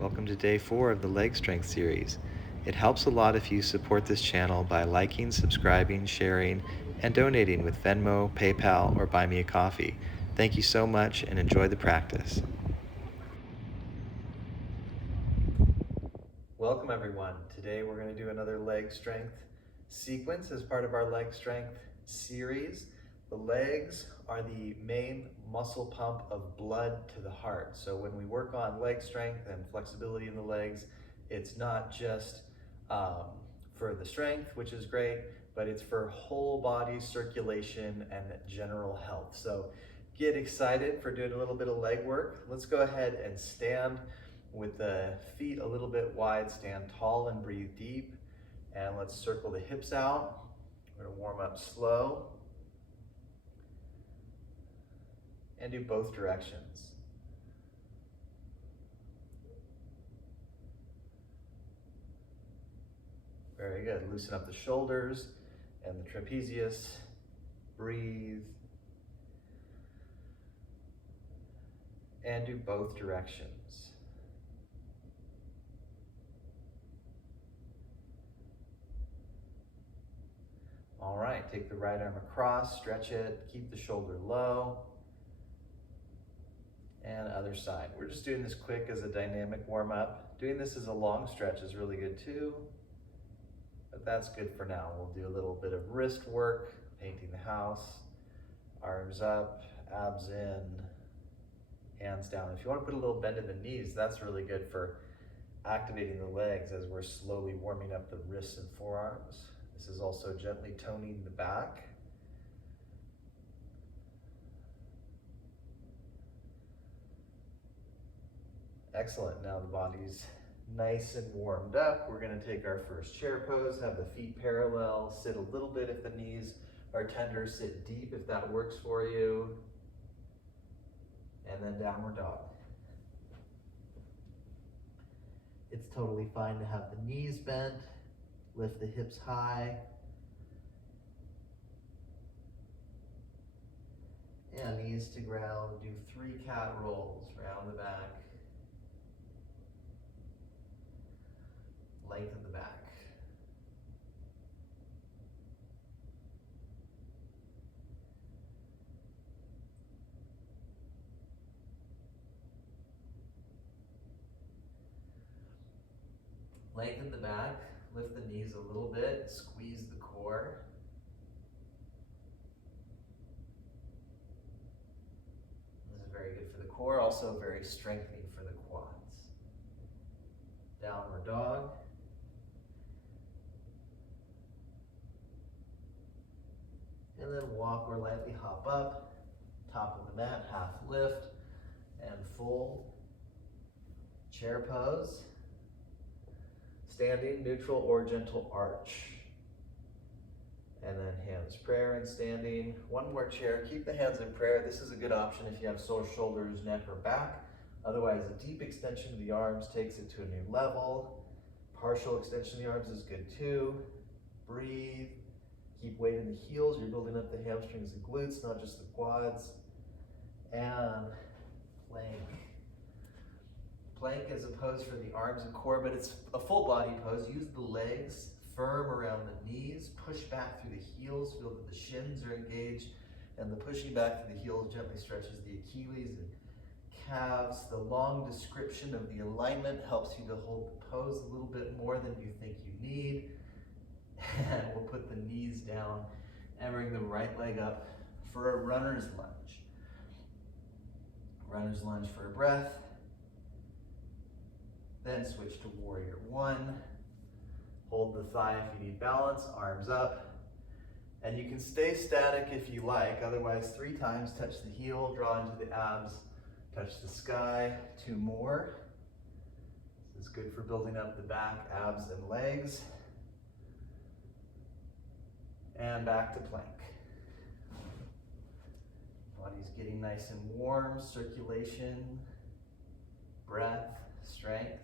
Welcome to day 4 of the leg strength series. It helps a lot if you support this channel by liking, subscribing, sharing, and donating with Venmo, PayPal, or Buy Me a Coffee. Thank you so much and enjoy the practice. Welcome everyone. Today we're going to do another leg strength sequence as part of our leg strength series. The legs are the main muscle pump of blood to the heart. So when we work on leg strength and flexibility in the legs, it's not just for the strength, which is great, but it's for whole body circulation and general health. So get excited for doing a little bit of leg work. Let's go ahead and stand with the feet a little bit wide, stand tall and breathe deep. And let's circle the hips out. We're gonna warm up slow and do both directions. Very good. Loosen up the shoulders and the trapezius. Breathe. And do both directions. All right, take the right arm across, stretch it, keep the shoulder low. And other side. We're just doing this quick as a dynamic warm up. Doing this as a long stretch is really good too, but that's good for now. We'll do a little bit of wrist work, painting the house, arms up, abs in, hands down. If you want to put a little bend in the knees, that's really good for activating the legs as we're slowly warming up the wrists and forearms. This is also gently toning the back. Excellent, now the body's nice and warmed up. We're gonna take our first chair pose, have the feet parallel, sit a little bit if the knees are tender, sit deep if that works for you, and then downward dog. It's totally fine to have the knees bent, lift the hips high, and knees to ground. Do 3 cat rolls, round the back, lengthen the back. Lengthen the back, lift the knees a little bit, squeeze the core. This is very good for the core, also very strengthening for the quads. Downward dog. And then walk or lightly hop up, top of the mat, half lift, and full chair pose. Standing, neutral or gentle arch. And then hands prayer and standing. One more chair, keep the hands in prayer. This is a good option if you have sore shoulders, neck, or back. Otherwise, a deep extension of the arms takes it to a new level. Partial extension of the arms is good too. Breathe. Keep weight in the heels. You're building up the hamstrings and glutes, not just the quads. And plank. Plank is a pose for the arms and core, but it's a full body pose. Use the legs firm around the knees. Push back through the heels. Feel that the shins are engaged. And the pushing back through the heels gently stretches the Achilles and calves. The long description of the alignment helps you to hold the pose a little bit more than you think you need. And we'll put the knees down and bring the right leg up for a runner's lunge. Runner's lunge for a breath. Then switch to warrior one. Hold the thigh if you need balance, arms up. And you can stay static if you like, otherwise 3 times, touch the heel, draw into the abs, touch the sky, 2 more. This is good for building up the back, abs, and legs. And back to plank. Body's getting nice and warm, circulation, breath, strength.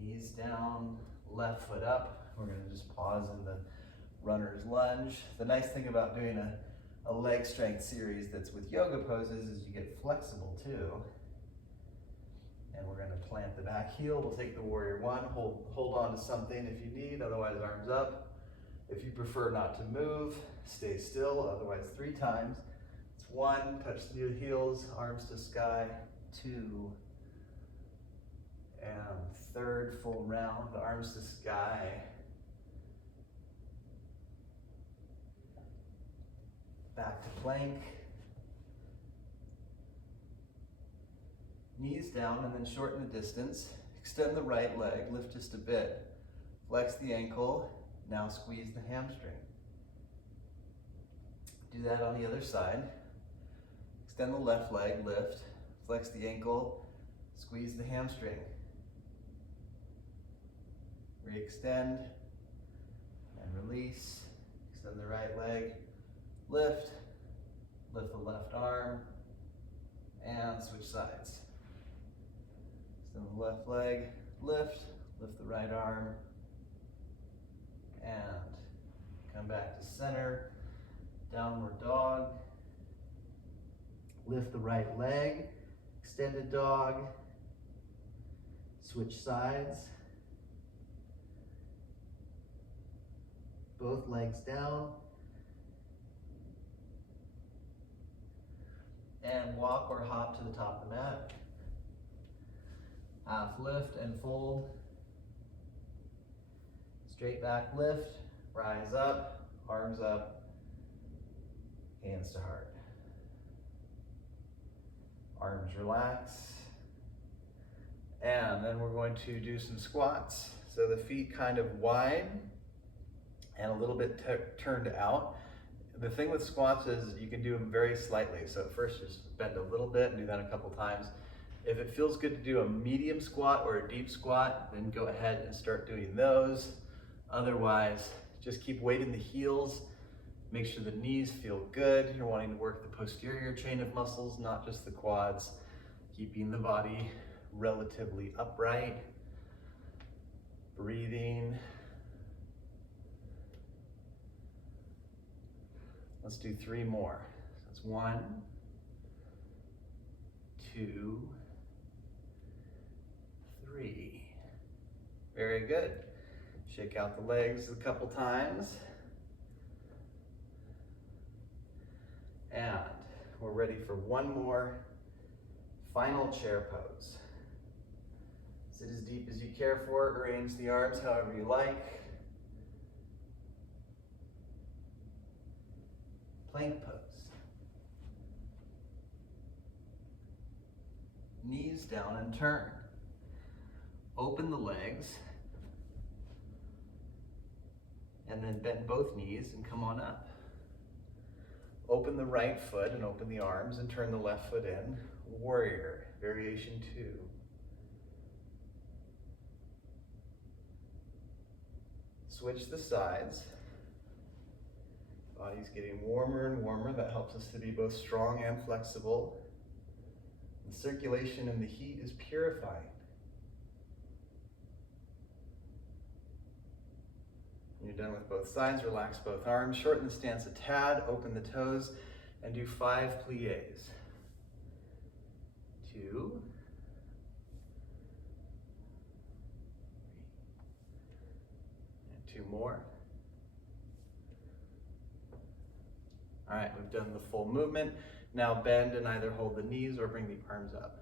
Knees down, left foot up. We're gonna just pause in the runner's lunge. The nice thing about doing a leg strength series that's with yoga poses is you get flexible too. And we're gonna plant the back heel. We'll take the warrior one, hold on to something if you need, otherwise arms up. If you prefer not to move, stay still, otherwise 3 times. It's 1, touch the heels, arms to sky, 2, and 3rd full round, arms to sky. Back to plank. Knees down and then shorten the distance. Extend the right leg, lift just a bit. Flex the ankle, now squeeze the hamstring. Do that on the other side. Extend the left leg, lift, flex the ankle, squeeze the hamstring. Re-extend and release. Extend the right leg, lift the left arm, and switch sides. Extend the left leg, lift the right arm, and come back to center, downward dog. Lift the right leg, extended dog, switch sides. Both legs down. And walk or hop to the top of the mat. Half lift and fold. Straight back lift, rise up, arms up, hands to heart. Arms relax. And then we're going to do some squats. So the feet kind of wide and a little bit turned out. The thing with squats is you can do them very slightly. So at first just bend a little bit and do that a couple times. If it feels good to do a medium squat or a deep squat, then go ahead and start doing those. Otherwise, just keep weighting the heels. Make sure the knees feel good. You're wanting to work the posterior chain of muscles, not just the quads. Keeping the body relatively upright. Breathing. Let's do 3 more. So it's 1, 2, 3. Very good. Shake out the legs a couple times. And we're ready for 1 more final chair pose. Sit as deep as you care for, arrange the arms however you like. Plank pose. Knees down and turn. Open the legs. And then bend both knees and come on up. Open the right foot and open the arms and turn the left foot in. Warrior, variation 2. Switch the sides. Body's getting warmer and warmer. That helps us to be both strong and flexible. The circulation and the heat is purifying. When you're done with both sides, relax both arms, shorten the stance a tad, open the toes, and do 5 pliés. 2, 2 more. All right, we've done the full movement. Now bend and either hold the knees or bring the arms up.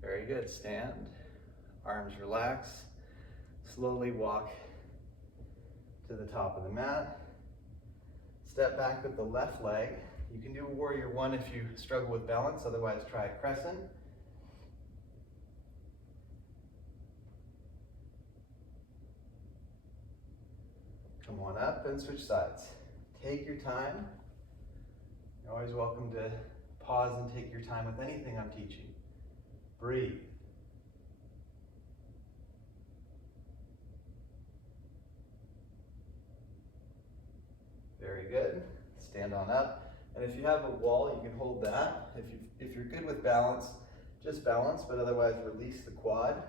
Very good, stand, arms relax. Slowly walk to the top of the mat. Step back with the left leg. You can do a warrior 1 if you struggle with balance, otherwise try a crescent. Come on up and switch sides. Take your time. You're always welcome to pause and take your time with anything I'm teaching. Breathe. Very good. Stand on up. And if you have a wall, you can hold that. If you're good with balance, just balance, but otherwise release the quad.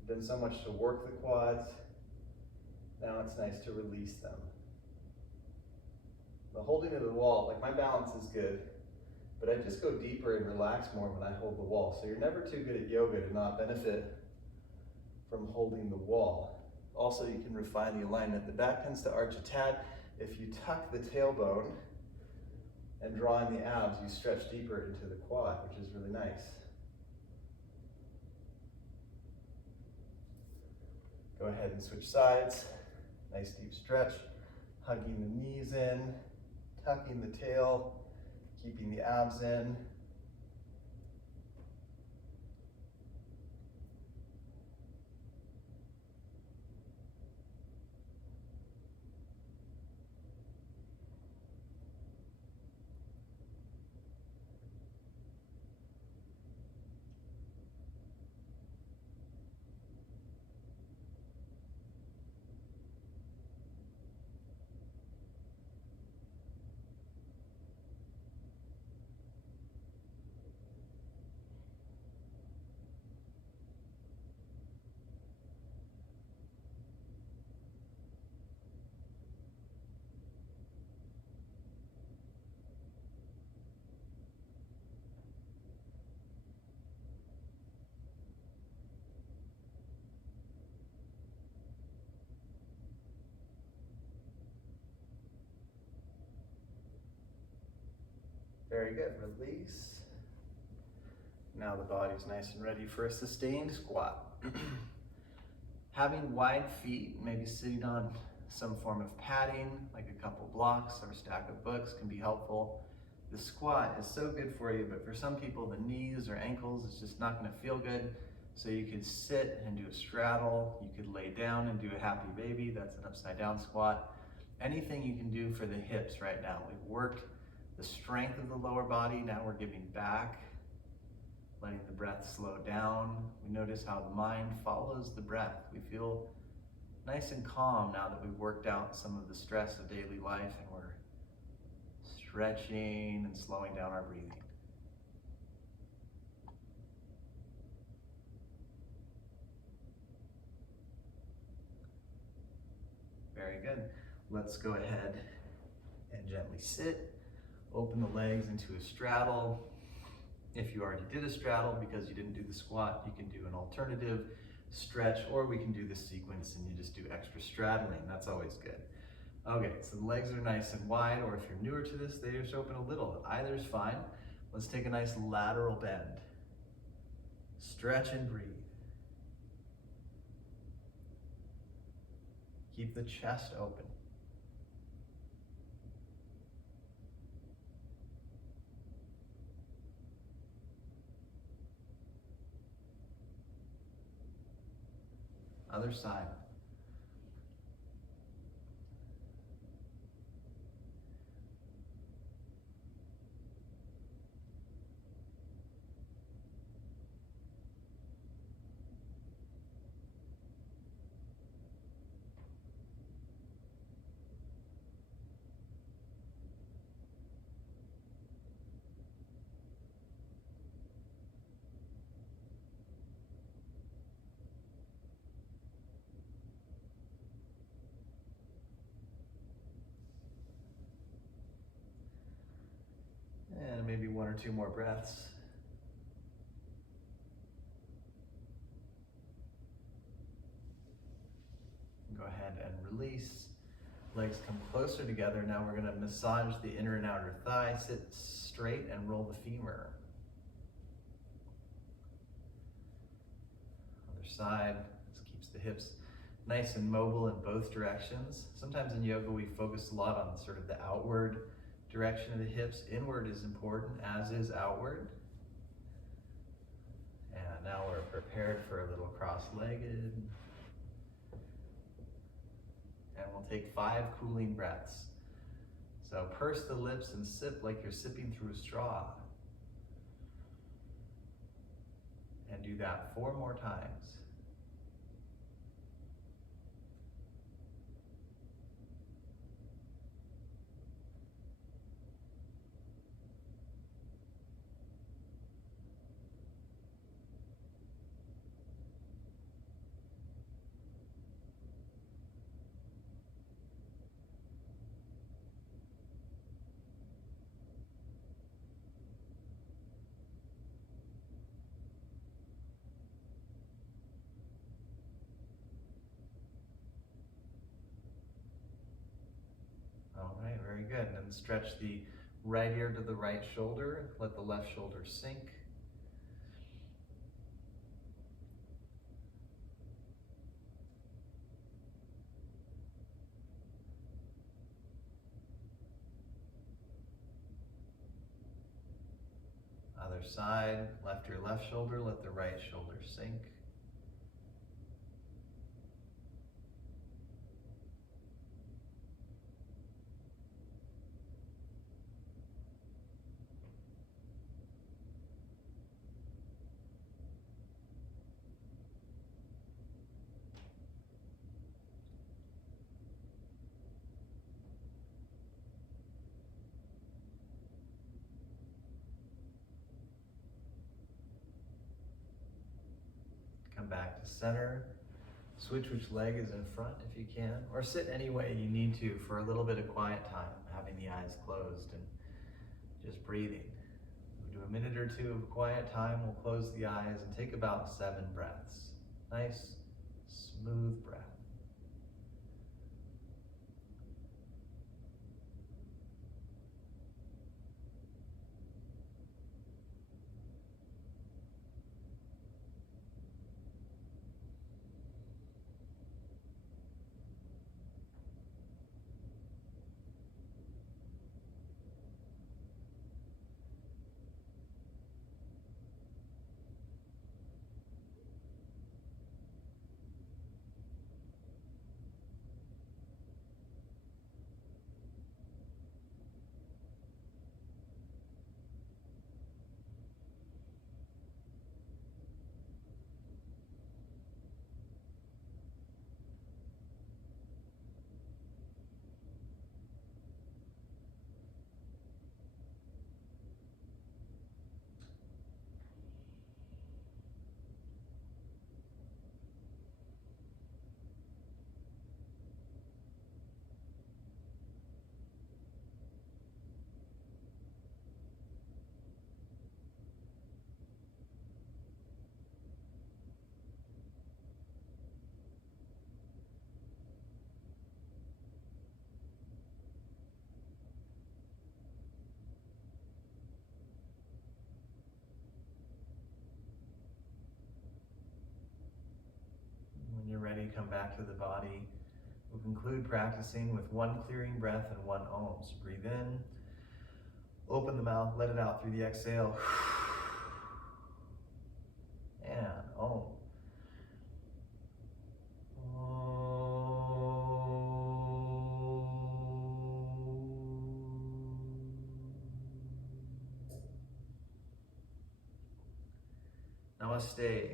You've done so much to work the quads. Now it's nice to release them. The holding of the wall, like my balance is good, but I just go deeper and relax more when I hold the wall. So you're never too good at yoga to not benefit from holding the wall. Also, you can refine the alignment. The back tends to arch a tad. If you tuck the tailbone and draw in the abs, you stretch deeper into the quad, which is really nice. Go ahead and switch sides. Nice deep stretch. Hugging the knees in, tucking the tail, keeping the abs in. Very good, release. Now the body's nice and ready for a sustained squat. Having wide feet, maybe sitting on some form of padding, like a couple blocks or a stack of books can be helpful. The squat is so good for you, but for some people, the knees or ankles, it's just not gonna feel good. So you could sit and do a straddle. You could lay down and do a happy baby. That's an upside down squat. Anything you can do for the hips right now. We've worked the strength of the lower body. Now we're giving back, letting the breath slow down. We notice how the mind follows the breath. We feel nice and calm now that we've worked out some of the stress of daily life, and we're stretching and slowing down our breathing. Very good. Let's go ahead and gently sit. Open the legs into a straddle. If you already did a straddle because you didn't do the squat, you can do an alternative stretch, or we can do the sequence and you just do extra straddling. That's always good. Okay, so the legs are nice and wide, or if you're newer to this, they just open a little. Either's fine. Let's take a nice lateral bend. Stretch and breathe. Keep the chest open. Other side. And maybe one or two more breaths. Go ahead and release. Legs come closer together. Now we're going to massage the inner and outer thigh. Sit straight and roll the femur. Other side. This keeps the hips nice and mobile in both directions. Sometimes in yoga we focus a lot on sort of the outward direction of the hips. Inward is important, as is outward. And now we're prepared for a little cross-legged. And we'll take 5 cooling breaths. So purse the lips and sip like you're sipping through a straw. And do that 4 more times. and stretch the right ear to the right shoulder. Let the left shoulder sink. Other side, left ear, left shoulder, let the right shoulder sink. Come back to center. Switch which leg is in front if you can, or sit any way you need to for a little bit of quiet time, having the eyes closed and just breathing. We'll do a minute or two of quiet time. We'll close the eyes and take about 7 breaths. Nice, smooth breath. When you're ready, come back to the body. We'll conclude practicing with 1 clearing breath and 1 Om. So breathe in, open the mouth, let it out through the exhale. And Om. Namaste.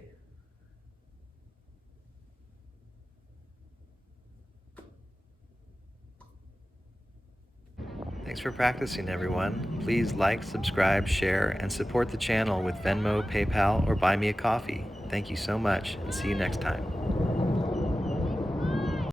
Thanks for practicing, everyone. Please like, subscribe, share, and support the channel with Venmo, PayPal, or Buy Me a Coffee. Thank you so much, and see you next time.